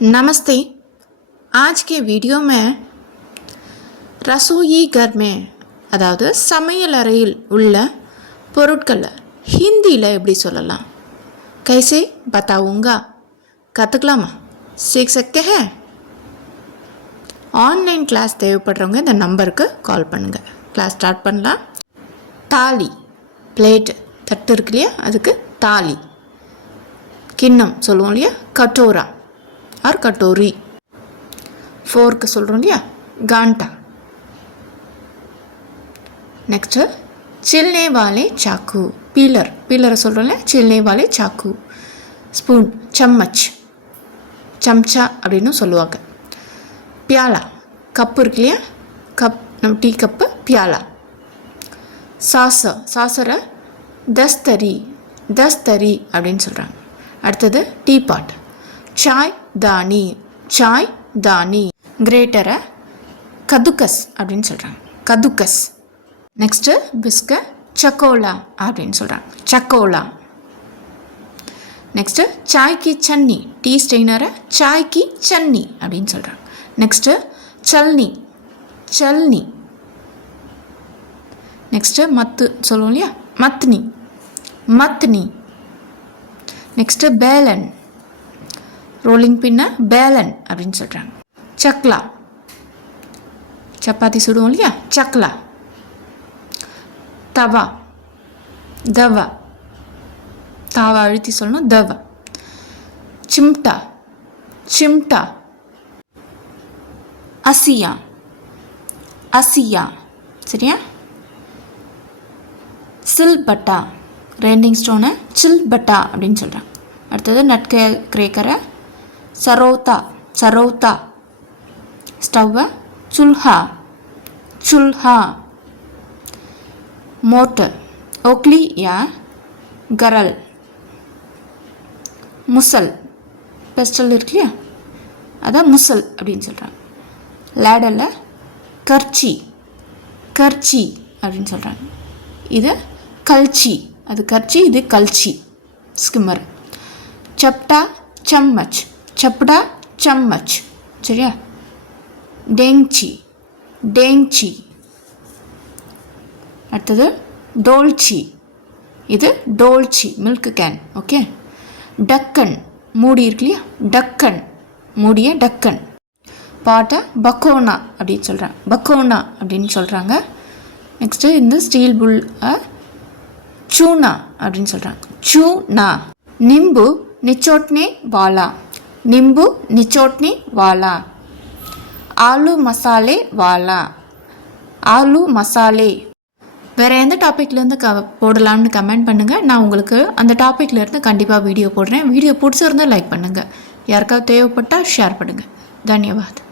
नमस्ते। आज के वीडियो में रसोई घर में அதாவது சமையல் அறையில் உள்ள பொருட்களை ஹிந்தியில் எப்படி சொல்லலாம் कैसे बताऊंगा கற்றுக்கலாமா सीख सकते हैं ஆன்லைன் கிளாஸ் தேவைப்படுறவங்க இந்த நம்பருக்கு கால் பண்ணுங்கள் கிளாஸ் ஸ்டார்ட் பண்ணலாம் தாலி பிளேட் தட்டு இருக்கு இல்லையா அதுக்கு தாலி கிண்ணம் சொல்லுவோம் இல்லையா கட்டோரா और कटोरी फोर्क சொல்கிறோம் இல்லையா गांटा नेक्स्ट छिलने वाले चाकू पीलर சொல்கிறோம்ல छिलने वाले चाकू स्पून चम्मच चमचा அப்படின்னு சொல்லுவாங்க प्याला கப் இருக்கு இல்லையா கப் நம்ம டீ கப்பு प्याला சாசரை दस्तरी அப்படின்னு சொல்கிறாங்க அடுத்தது டீ பாட் चाय दानी ग्रेटரை கதுக்கஸ் அப்படின்னு சொல்கிறாங்க கதுக்கஸ் நெக்ஸ்ட்டு பிஸ்க சக்கோலா அப்படின்னு சொல்கிறாங்க சக்கோலா நெக்ஸ்ட்டு சாய்க்கு சன்னி டீ ஸ்டெய்னரை சாய்க்கு சன்னி அப்படின்னு சொல்கிறாங்க நெக்ஸ்ட்டு சல்னி நெக்ஸ்ட்டு மத்து சொல்லுவோம் இல்லையா மத்னி நெக்ஸ்ட்டு பேலன் ரோலிங் பின்ன பேலன் அப்படின்னு சொல்கிறாங்க சக்லா சப்பாத்தி சுடுவோம் இல்லையா சக்லா தவா தாவா அழுத்தி சொல்லணும் தவா சிம்டா அசியா சரியா சில்பட்டா ரெண்டிங் ஸ்டோனை சில்பட்டா அப்படின்னு சொல்கிறாங்க அடுத்தது நட் கிரேக்கரை சரோத்தா ஸ்டவ்வை चूल्हा मोटर ओखली या गरल मुसल पेस्टल இருக்கு இல்லையா அதான் முசல் அப்படின்னு சொல்கிறாங்க லேடரில் கர்ச்சி அப்படின்னு சொல்கிறாங்க இது கல்ச்சி அது கர்ச்சி இது கல்ச்சி ஸ்கிம்மர் சப்டா சம்மச் சரியா டேங்ச்சி அடுத்தது டோல்ச்சி இது டோல்ச்சி மில்க் கேன் ஓகே டக்கன் மூடி இருக்கு இல்லையா டக்கன் பாட்டை பக்கோனா அப்படின்னு சொல்கிறாங்க நெக்ஸ்ட்டு இந்த ஸ்டீல் புல் சூனா அப்படின்னு சொல்கிறாங்க சூனா நிம்பு நிச்சோட்னே வாலா ஆலு மசாலே வேறு எந்த டாப்பிக்லேருந்து போடலான்னு கமெண்ட் பண்ணுங்கள் நான் உங்களுக்கு அந்த டாப்பிக்லேருந்து கண்டிப்பாக வீடியோ போடுறேன் வீடியோ பிடிச்சிருந்தால் லைக் பண்ணுங்கள் யாருக்காவது தேவைப்பட்டால் ஷேர் பண்ணுங்கள் தன்யவாத்